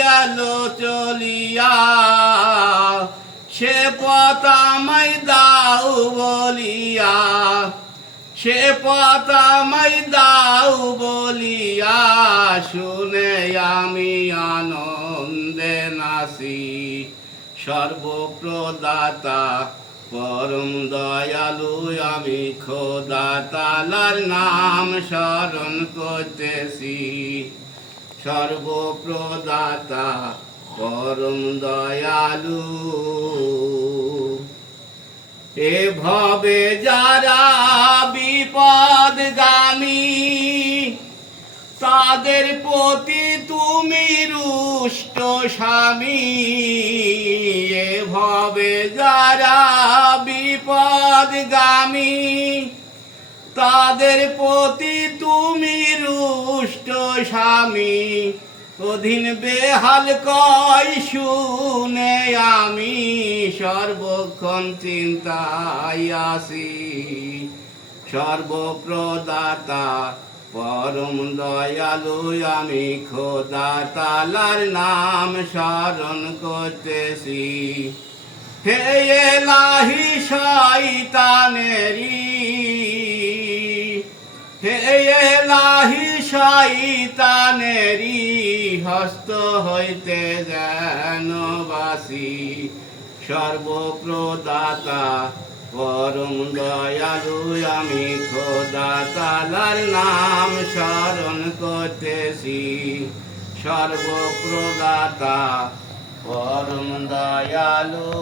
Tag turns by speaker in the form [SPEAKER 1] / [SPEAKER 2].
[SPEAKER 1] গেল চলিয়া। সে আমায় দাও বলিয়া। সে আমায় দাও বলিয়া শুনে আমি আনন্দে নাসি সর্বপ্রদাতা, পরম দয়ালু, আমি খোদা তালার নাম স্মরণ করতেছি। সর্বপ্রদাতা, পরম দয়ালু। এভাবে যারা বিপদগামী, তাদের প্রতি তুমি রুষ্ট স্বামী। এভাবে যারা বিপদগামী, তাদের প্রতি তুমি রুষ্ট স্বামী, অধীন বেহাল কয় শুনে আমি সর্বক্ষণ চিন্তায় আসি সর্বপ্রদাতা, পরম দয়ালু, আমি খোদা তালার নাম স্মরণ করতেছি। হে এলাহি শয়তানেরি শয়তানেরি হস্ত হইতে যেন বাসি। সর্বপ্রদাতা, পরম দয়ালু, আমি খোদা তালার নাম স্মরণ করতেছি। সর্বপ্রদাতা, পরম দয়ালু